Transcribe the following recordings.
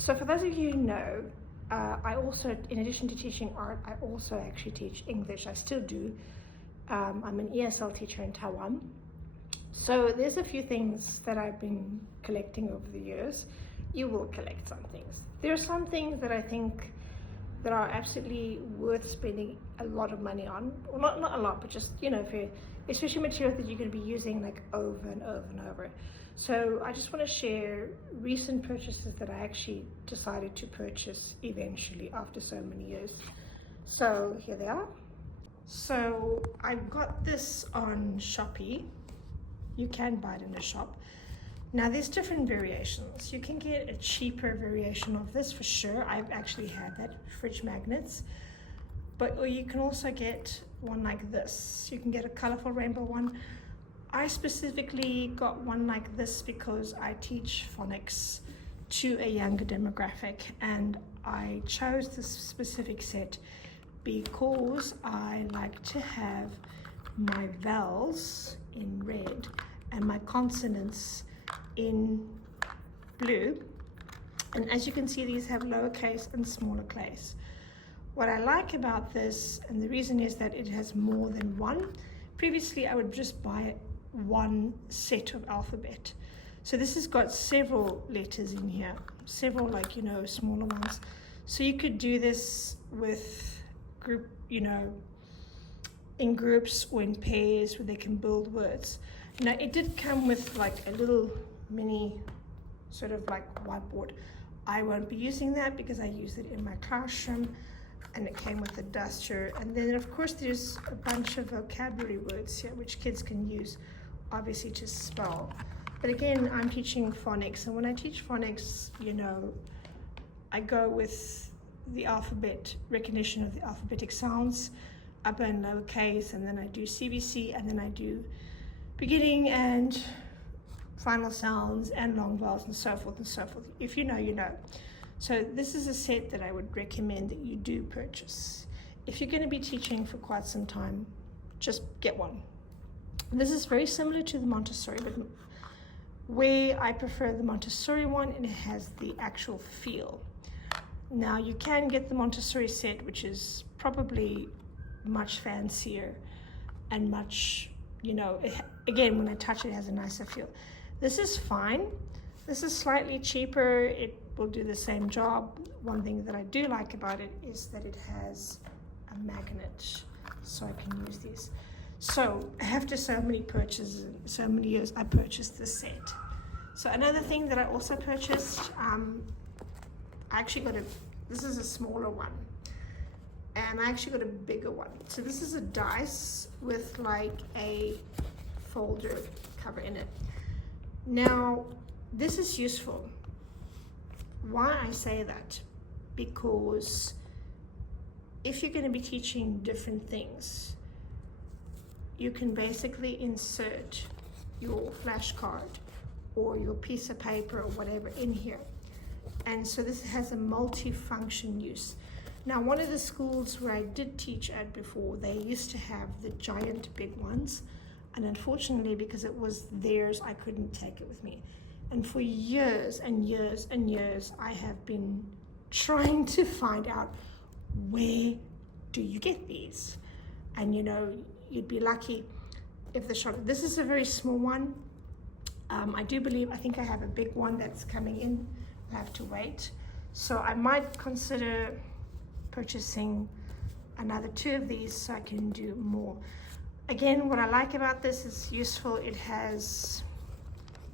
So for those of you who know, I also, in addition to teaching art, I also actually teach English. I still do. I'm an ESL teacher in Taiwan. So there's a few things that I've been collecting over the years. You will collect some things. There are some things that I think that are absolutely worth spending a lot of money on. Well, not a lot, but just, you know, especially materials that you're going to be using like over and over and over. So I just want to share recent purchases that I actually decided to purchase eventually after so many years. So here they are. So I got this on Shopee. You can buy it in a shop. Now there's different variations. You can get a cheaper variation of this for sure. I've actually had that, fridge magnets. Or you can also get one like this. You can get a colorful rainbow one. I specifically got one like this because I teach phonics to a younger demographic, and I chose this specific set because I like to have my vowels in red and my consonants in blue. And as you can see, these have lowercase and smaller case. What I like about this, and the reason is that it has more than one. Previously I would just buy one set of alphabet. So this has got several letters in here, several, like, you know, smaller ones. So you could do this with group, you know, in groups or in pairs where they can build words. Now it did come with like a little mini sort of like whiteboard. I won't be using that because I use it in my classroom, and it came with a duster. And then of course there's a bunch of vocabulary words here which kids can use, obviously, to spell. But again, I'm teaching phonics, and when I teach phonics, you know, I go with the alphabet, recognition of the alphabetic sounds, upper and lower case, and then I do CVC, and then I do beginning and final sounds and long vowels and so forth and so forth. If you know, you know. So this is a set that I would recommend that you do purchase. If you're going to be teaching for quite some time, just get one. This is very similar to the Montessori, but where I prefer the Montessori one, it has the actual feel. Now you can get the Montessori set, which is probably much fancier and much, you know, again, when I touch it, it has a nicer feel. This is fine. This is slightly cheaper. It will do the same job. One thing that I do like about it is that it has a magnet, so I can use these. So after so many purchases, so many years, I purchased this set. So another thing that I also purchased, I actually got this is a smaller one, and I actually got a bigger one. So this is a dice with like a folder cover in it. Now this is useful. Why I say that? Because if you're going to be teaching different things, you can basically insert your flashcard or your piece of paper or whatever in here. And so this has a multi-function use. Now, one of the schools where I did teach at before, they used to have the giant big ones, and unfortunately, because it was theirs, I couldn't take it with me. And for years and years and years, I have been trying to find out, where do you get these? And you know, you'd be lucky if the shop, this is a very small one. I think I have a big one that's coming in. I have to wait. So I might consider purchasing another 2 of these so I can do more. Again, what I like about this is useful. It has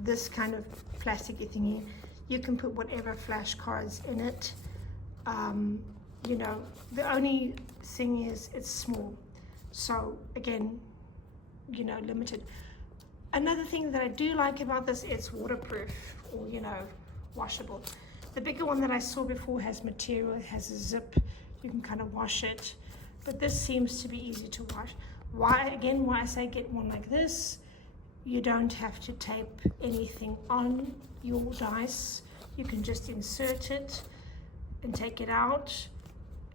this kind of plasticky thingy. You can put whatever flashcards in it. You know, the only thing is it's small. So again, you know, limited. Another thing that I do like about this, it's waterproof, or, you know, washable. The bigger one that I saw before has material, it has a zip, you can kind of wash it, but this seems to be easy to wash. Why I say get one like this, you don't have to tape anything on your dice. You can just insert it and take it out.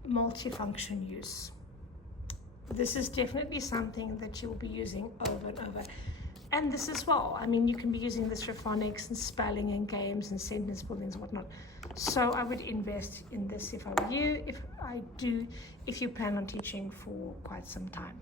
Multifunction use. This is definitely something that you'll be using over and over. And this as well. I mean, you can be using this for phonics and spelling and games and sentence buildings and whatnot. So I would invest in this if I were you, if you plan on teaching for quite some time.